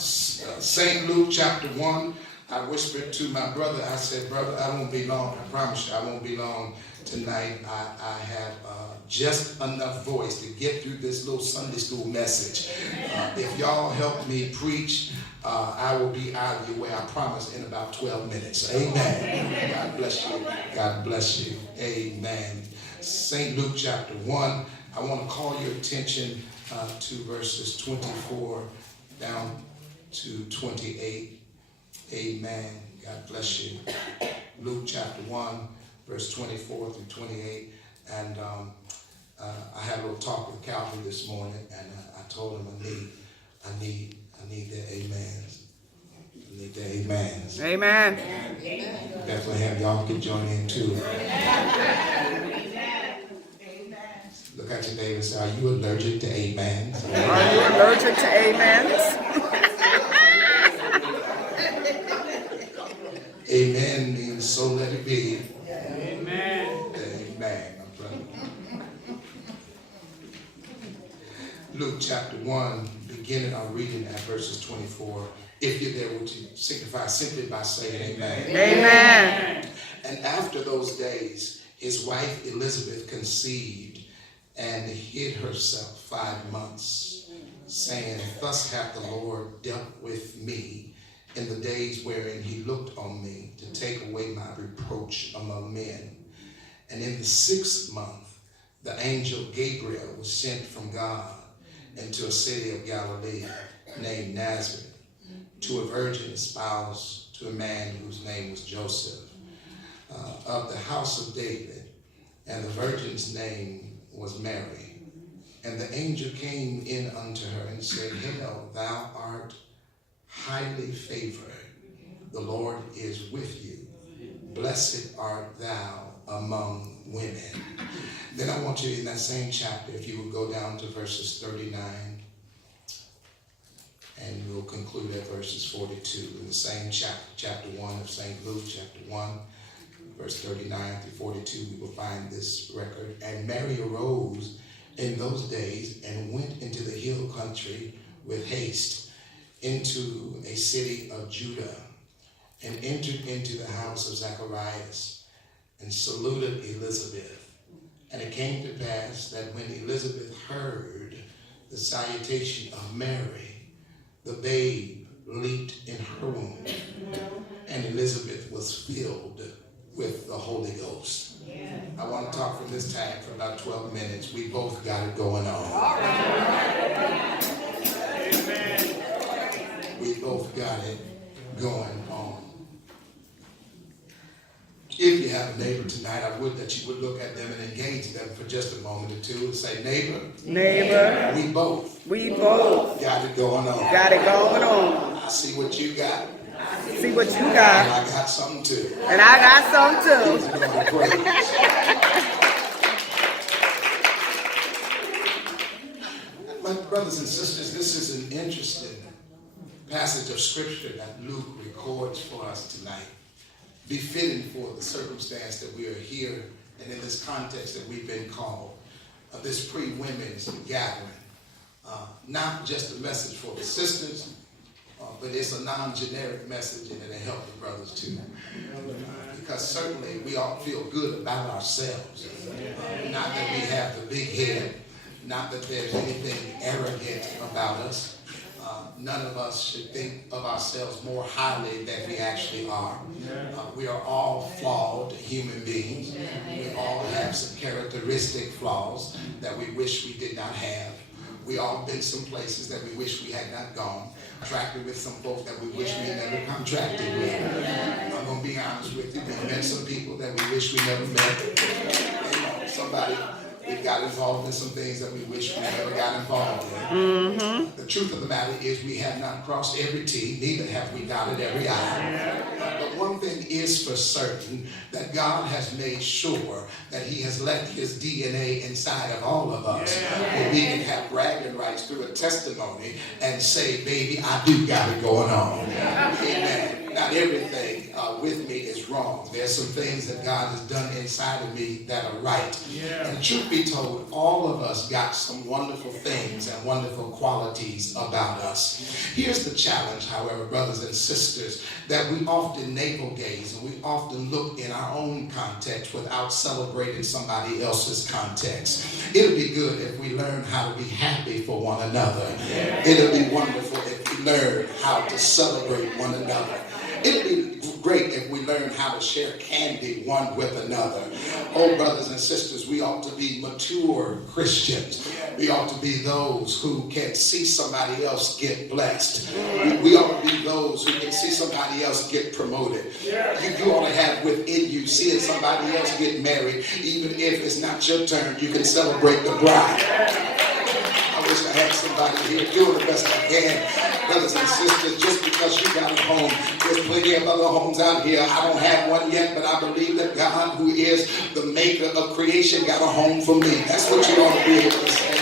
St. Luke chapter 1. I whispered to my brother, I said, brother, I won't be long. I promise you, I won't be long tonight. I have just enough voice to get through this little Sunday school message. If y'all help me preach, I will be out of your way, I promise, in about 12 minutes. Amen. God bless you. God bless you. Amen. St. Luke chapter 1. I want to call your attention to verses 24 down to 28. Amen. God bless you. Luke chapter 1, verse 24 through 28. And I had a little talk with Calvin this morning, and I told him I need their amens. I need their amens. Amen. Bethlehem, y'all can join in too. Look at your neighbor and say, are you allergic to amens? Are you allergic to amens? Amen means so let it be. Amen. Amen, my brother. Luke chapter 1, beginning our reading at verses 24. If you're there, would you signify simply by saying amen? Amen. And after those days, his wife Elizabeth conceived and hid herself 5 months, saying, thus hath the Lord dealt with me in the days wherein he looked on me to take away my reproach among men. And in the 6th month, the angel Gabriel was sent from God into a city of Galilee named Nazareth to a virgin espoused to a man whose name was Joseph, of the house of David, and the virgin's name was Mary. And the angel came in unto her and said, Hail, thou art highly favored. The Lord is with you. Blessed art thou among women. Then I want you in that same chapter, if you would go down to verses 39, and we'll conclude at verses 42. In the same chapter 1 of St. Luke, chapter 1, verse 39 through 42, we will find this record. And Mary arose in those days and went into the hill country with haste into a city of Judah, and entered into the house of Zacharias, and saluted Elizabeth. And it came to pass that when Elizabeth heard the salutation of Mary, the babe leaped in her womb, and Elizabeth was filled with the Holy Ghost. I want to talk from this time for about 12 minutes. We both got it going on. We both got it going on. If you have a neighbor tonight, I would that you would look at them and engage them for just a moment or two and say, neighbor, Neighbor, we both got it going on. Got it going on. I see what you got. See what you And got. I got something too. And I got some too. Give God praise. My brothers and sisters, this is an interesting passage of scripture that Luke records for us tonight, befitting for the circumstance that we are here and in this context that we've been called, this pre-women's gathering. Not just a message for the sisters, but it's a non-generic message, and it'll help the brothers too. Because certainly we ought to feel good about ourselves. Not that we have the big head, not that there's anything arrogant about us. None of us should think of ourselves more highly than we actually are. We are all flawed human beings. We all have some characteristic flaws that we wish we did not have. We all been some places that we wish we had not gone. Contracted with some folks that we wish we had never contracted with. I'm going to be honest with you. We've met some people that we wish we never met. Somebody, we got involved in some things that we wish we never got involved in. The truth of the matter is we have not crossed every T, neither have we dotted every I. But one thing is for certain, that God has made sure that he has left his DNA inside of all of us. Where we can have bragging rights through a testimony and say, baby, I do got it going on. Amen. not everything with me is wrong. There's some things that God has done inside of me that are right. Yeah. And truth be told, all of us got some wonderful things and wonderful qualities about us. Here's the challenge, however, brothers and sisters, that we often navel gaze and we often look in our own context without celebrating somebody else's context. It'll be good if we learn how to be happy for one another. Yeah. It'll be wonderful if we learn how to celebrate one another. It'd be great if we learn how to share candy one with another. Oh, brothers and sisters, we ought to be mature Christians. We ought to be those who can see somebody else get blessed. We ought to be those who can see somebody else get promoted. You ought to have within you seeing somebody else get married. Even if it's not your turn, you can celebrate the bride. I wish I had somebody here doing the best I can. Brothers and sisters, just because you got a home, there's plenty of other homes out here. I don't have one yet, but I believe that God, who is the maker of creation, got a home for me. That's what you ought to be able to say.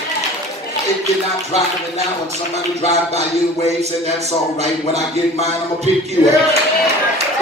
If you're not driving now and somebody drive by you and wave, say, that's all right. When I get mine, I'm going to pick you up.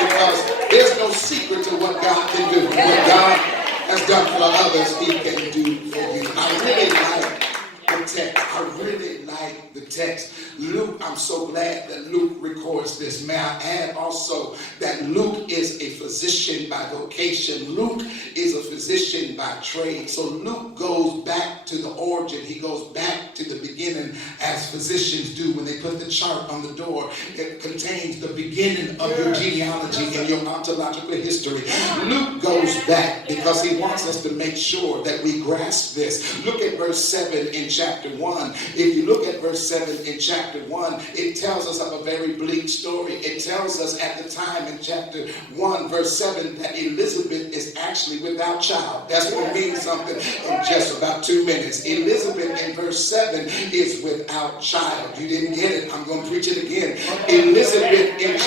Because there's no secret to what God can do. What God has done for others, he can do for you. I really like the text. I really like the text. Luke, I'm so glad that Luke records this. May I add also that Luke is a physician by vocation. Luke is a physician by trade. So Luke goes back to the origin. He goes back to the beginning as physicians do when they put the chart on the door. It contains the beginning of your genealogy and your ontological history. Luke goes back because he wants us to make sure that we grasp this. Look at verse 7 in chapter 1. If you look at verse 7 in chapter 1, it tells us of a very bleak story. It tells us at the time in chapter 1, verse 7, that Elizabeth is actually without child. That's going to mean something in just about 2 minutes. Elizabeth in verse 7 is without child. You didn't get it. I'm going to preach it again. Elizabeth in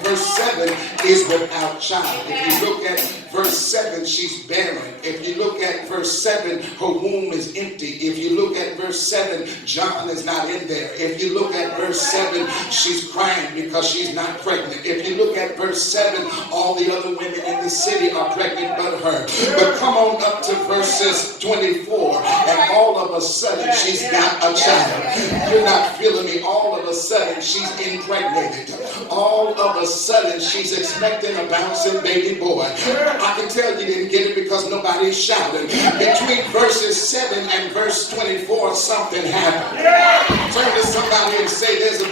verse 7 is without child. If you look at verse 7, she's barren. If you look at verse 7, her womb is empty. If you look at verse 7, John is not in there. If you look at verse 7, she's crying because she's not pregnant. If you look at verse 7, all the other women in the city are pregnant but her. But come on up to verses 24, and all of a sudden she's got a child. You're not feeling me. All of a sudden she's impregnated. All of a sudden she's expecting a bouncing baby boy. I can tell you didn't get it because nobody's shouting. Between verses 7 and verse 24, something happened. Turn to somebody and say there's a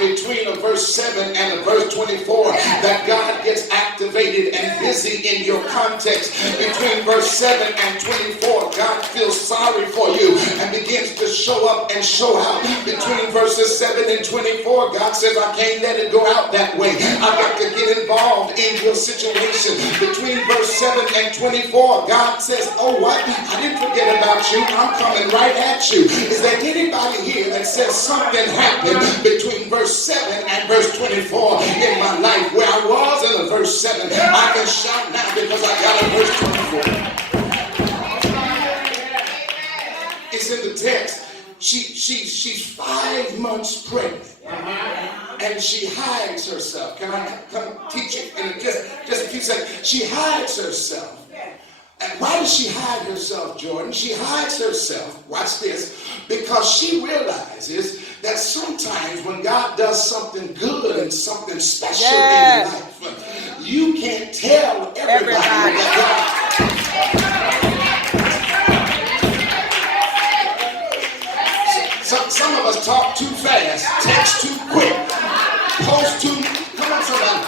between a verse 7 and a verse 24 that God gets activated and busy in your context. Between verse 7 and 24, God feels sorry for you and begins to show up and show out. Between verses 7 and 24, God says, I can't let it go out that way. I've got to get involved in your situation. Between verse 7 and 24, God says, oh what? I didn't forget about you. I'm coming right at you. Is there anybody here that says something happened between verse 7 and verse 24 in my life? Where I was in a verse 7, I can shout now because I got a verse 24. It's in the text. She's 5 months pregnant. And she hides herself. Can I come teach it in just a few seconds? She hides herself. And why does she hide herself, Jordan? She hides herself, watch this, because she realizes that sometimes when God does something good and something special in your life, you can't tell everybody that God. Some of us talk too fast, text too quick, post too. Come on, somebody.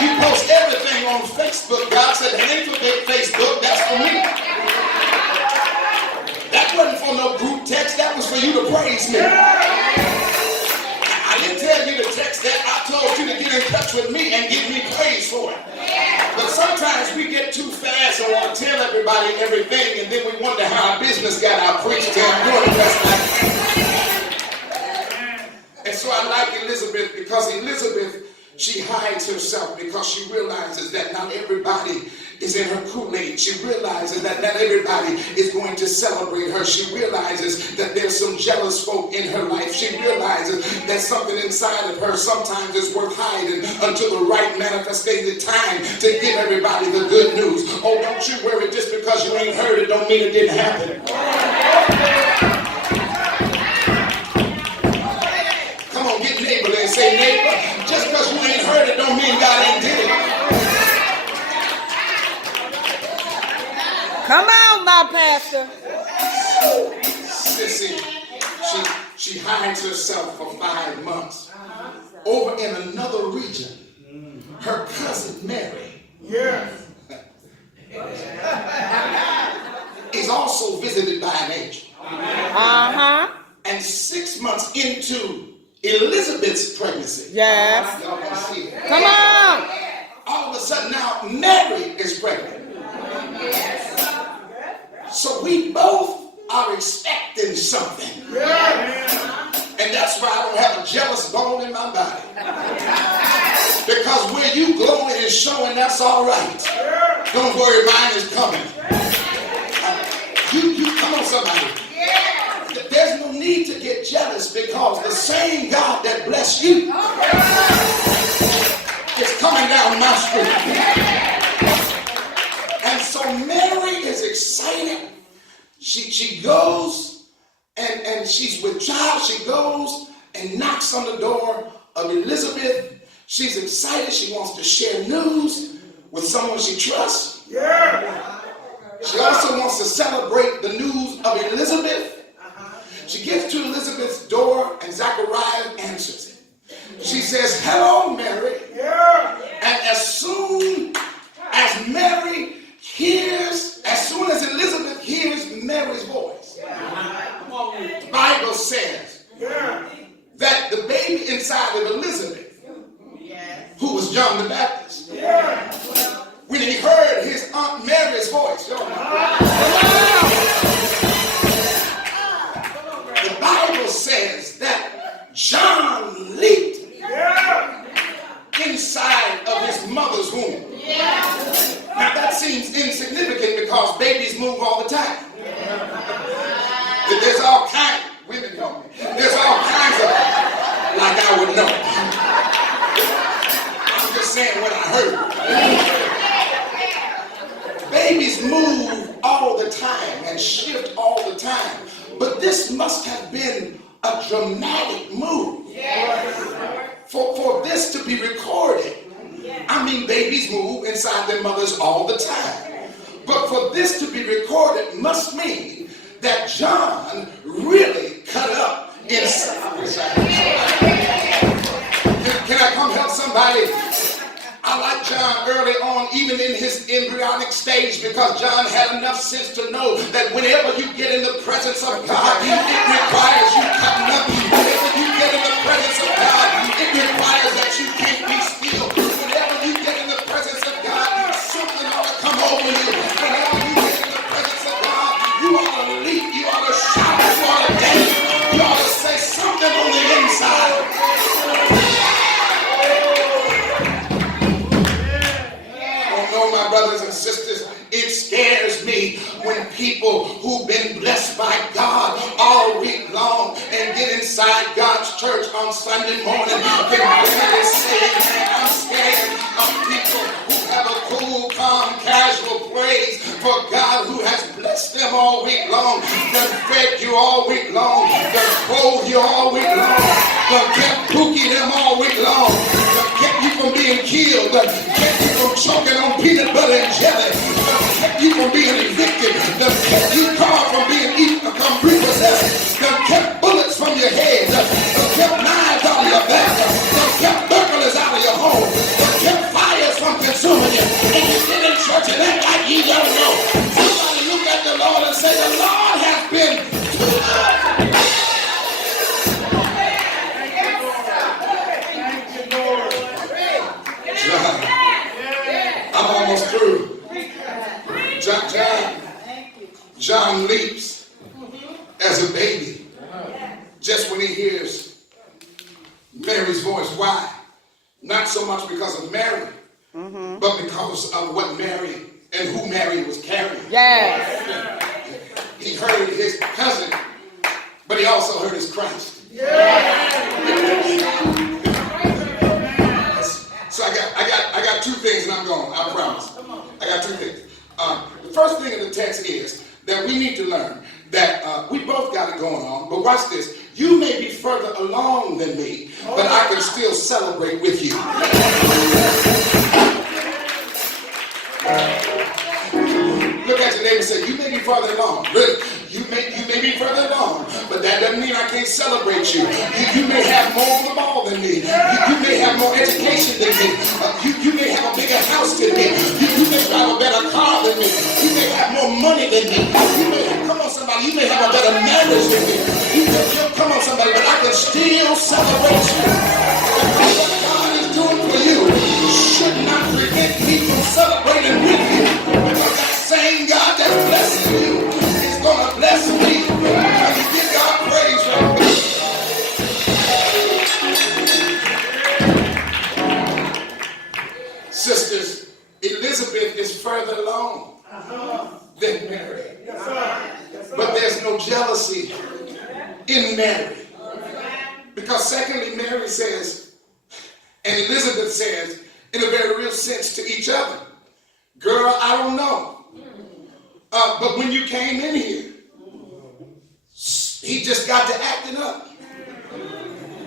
You post everything on Facebook. God said, "It ain't for Facebook. That's for me." That wasn't for no group text. That was for you to praise me. I didn't tell you to text that. I told you to get in touch with me and give me praise for it. But sometimes we get too fast and want to tell everybody everything, and then we wonder how our business got our preached to and doing the best like. And so I like Elizabeth because Elizabeth, she hides herself because she realizes that not everybody is in her Kool-Aid. She realizes that not everybody is going to celebrate her. She realizes that there's some jealous folk in her life. She realizes that something inside of her sometimes is worth hiding until the right manifested time to give everybody the good news. Oh, don't you worry, just because you ain't heard it don't mean it didn't happen. Come on, get neighborly and say, neighbor, just because you ain't heard it don't mean God ain't did it. Come on, my pastor. Sissy, she hides herself for 5 months over in another region. Her cousin Mary is also visited by an angel. And 6 months into Elizabeth's pregnancy, Yes. y'all can see it. Come on. All of a sudden now Mary is pregnant. So we both are expecting something. And that's why I don't have a jealous bone in my body. Because where you glowing and showing, that's all right. Don't worry, mine is coming. You come on, somebody. There's no need to get jealous because the same God that blessed you is coming down my street. And so Mary is excited. She goes and she's with child. She goes and knocks on the door of Elizabeth. She's excited. She wants to share news with someone she trusts. She also wants to celebrate the news of Elizabeth. She gets to Elizabeth's door and Zachariah answers it. She says, hello, Mary. And as soon as Elizabeth hears Mary's voice, the Bible says that the baby inside of Elizabeth, who was John the Baptist, when he heard his Aunt Mary's voice, the Bible says that John leaped inside of his mother's womb. Now that seems insignificant because babies move all the time. There's all kinds, women know, there's all kinds of, like I would know. I'm just saying what I heard. Babies move all the time and shift all the time. But this must have been a dramatic move for this to be recorded. I mean, babies move inside their mothers all the time. But for this to be recorded must mean that John really cut up inside. Can I come help somebody? I like John early on, even in his embryonic stage, because John had enough sense to know that whenever you get in the presence of God, it requires you cutting up. Whenever you get in the presence of God, it requires that you can't be still. Whenever you get in the presence of God, something ought to come over you. Whenever you get in the presence of God, you ought to leap, you ought to shout, you ought to dance, you ought to say something on the inside. My brothers and sisters, it scares me when people who've been blessed by God all week long and get inside God's church on Sunday morning can really say, man, I'm scared of people who have a cool, calm, casual praise for God who has blessed them all week long, done fed you all week long, done clothed you all week long, done kept cooking them all week long, done kept you from being killed, done kept you from choking on peanut butter and jelly, done kept you from being evicted, done kept you from being repossessed, done kept bullets from your head, done kept knives out of your back, done kept burglars out of your home, done kept fires from consuming you, and you sit in church and act like you don't know. Somebody look at the Lord and say, the Lord has been too good. I'm almost through. John leaps as a baby just when he hears Mary's voice. Why? Not so much because of Mary, but because of what Mary and who Mary was carrying. Yes. He heard his cousin, but he also heard his Christ. So I got two things, and I'm gone. I promise. I got two things. The first thing in the text is that we need to learn that we both got it going on. But watch this. You may be further along than me, but I can still celebrate with you. Look at your neighbor and say, you may be further along. Look, you may be further along, but that doesn't mean I can't celebrate you. You may have more on the ball than me. You may have more education than me. You may have a bigger house than me. You may have a better car than me. You may have more money than me. Come on somebody, you may have a better marriage than me. Come on somebody, but I can still celebrate you. Because what God is doing for you should not prevent me from celebrating with you. Because that same God that's blessing you is going to bless me. Can you give God praise right there? Sisters, Elizabeth is further along than Mary. But there's no jealousy in Mary. Because secondly, Mary says, and Elizabeth says, in a very real sense to each other, girl, I don't know. But when you came in here, he just got to acting up.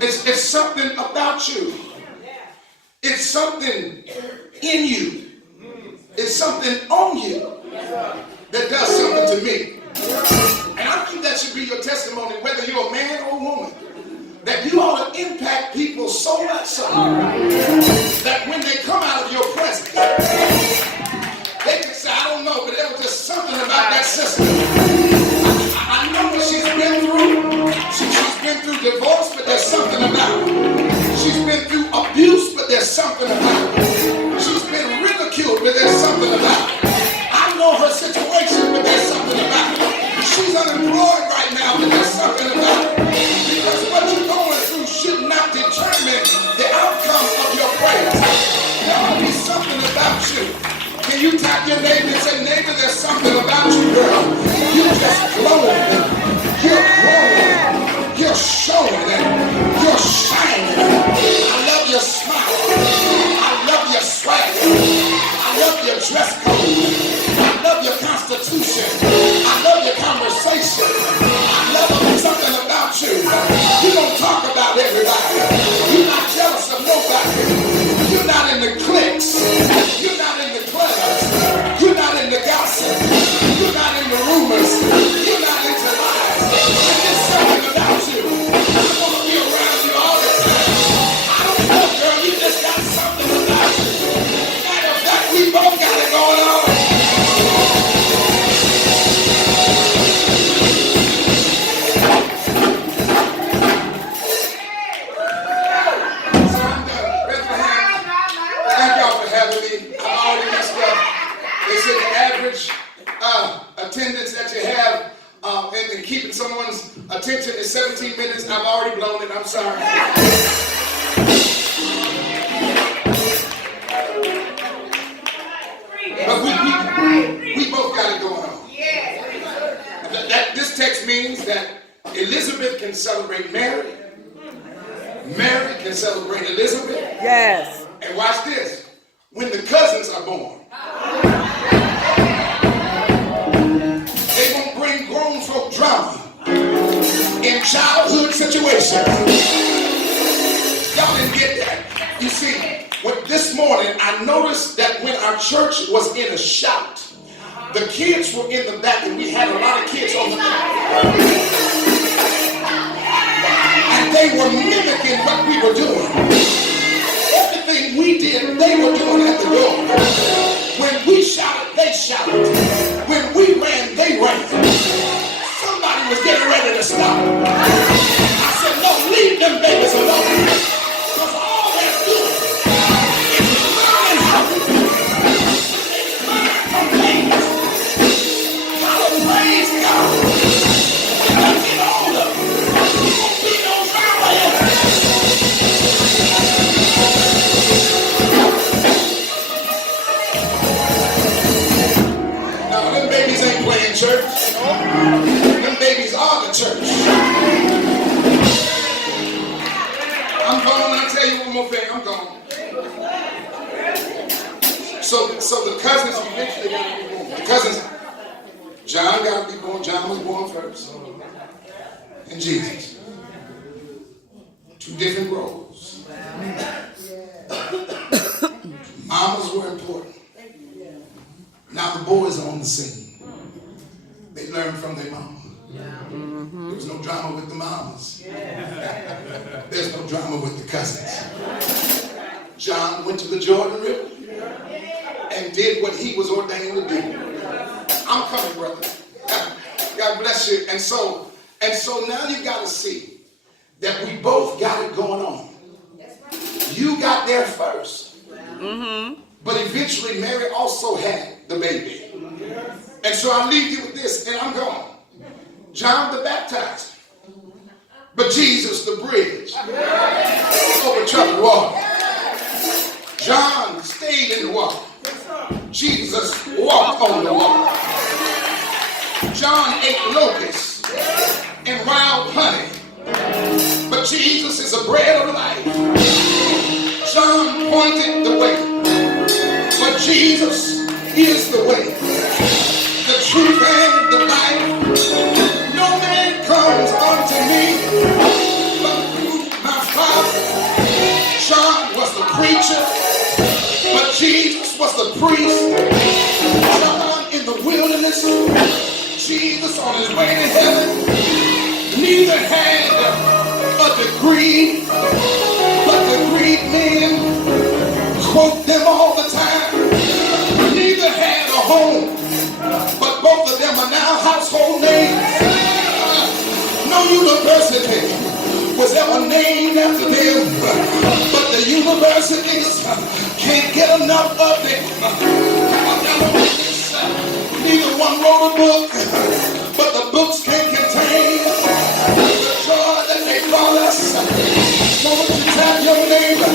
It's something about you. It's something in you. It's something on you that does something to me. And I think that should be your testimony, whether you're a man or a woman, that you ought to impact people so much so that when they come out of your presence, they can say, I don't know, but there was just something about that sister. I know what she's been through. She's been through divorce, but there's something about her. She's been through abuse, but there's something about her. She's been ridiculed, but there's something about her. I know her situation, but there's something about her. She's unemployed right now, but there's something about her. Because what you're going through should not determine the outcome of your praise. There ought to be something about you. Can you tap your neighbor and say, neighbor, there's something about you, girl. You're just glowing. You're growing. You're showing it. You're shining. I love your smile. I love your swag. I love your dress code. I love your constitution. I love your conversation. I love something about you. You don't talk about everybody. You're not jealous of nobody. You're not in the cliques. You're not in the clubs. You're not in the gossip. You're not in the rumors. You're not into lies. There's something about you. I want to be around you all the time. I don't know, girl. You just got something about you. Matter of fact, we both got it going on. Attendance that you have and keeping someone's attention is 17 minutes. I've already blown it. I'm sorry. But we both got it going on. This text means that Elizabeth can celebrate Mary. Mary can celebrate Elizabeth. Yes. And watch this. When the cousins are born, they won't bring grown folk drama in childhood situations. Y'all didn't get that. You see, this morning I noticed that when our church was in a shout, the kids were in the back and we had a lot of kids on the back. And they were mimicking what we were doing. Everything we did, they were doing at the door. When we shouted, they shouted. When we ran, they ran. Somebody was getting ready to stop. I said, no, leave them babies alone. Because all they're doing is learning how to do it. They learn from babies how to praise God. When they get older, there won't be no drama in it. thing, I'm gone. So the cousins eventually got to be born. The cousins, John got to be born. John was born first. And Jesus. Two different roles. Mamas were important. Now the boys are on the scene. They learned from their mama. There was no drama with the mamas. There's no drama with the cousins. John went to the Jordan River and did what he was ordained to do. I'm coming, brother. God bless you. And so now you got to see that we both got it going on. You got there first. But eventually Mary also had the baby. And so I'll leave you with this, and I'm gone. John the Baptizer, but Jesus the bridge over troubled water. John stayed in the water. Jesus walked on the water. John ate locusts and wild honey, but Jesus is the bread of life. John pointed the way, but Jesus is the way, the truth, and the life. No man comes unto me but through my Father. John was the preacher, but Jesus was the priest. John in the wilderness, Jesus on his way to heaven. Neither had a degree, but the Greek men quote them all the time. Neither had a home, but both of them are now household names. No university was ever named after them, but the universities can't get enough of them. Neither one wrote a book, but the books can't contain the joy that they brought us. So would you tell your neighbor,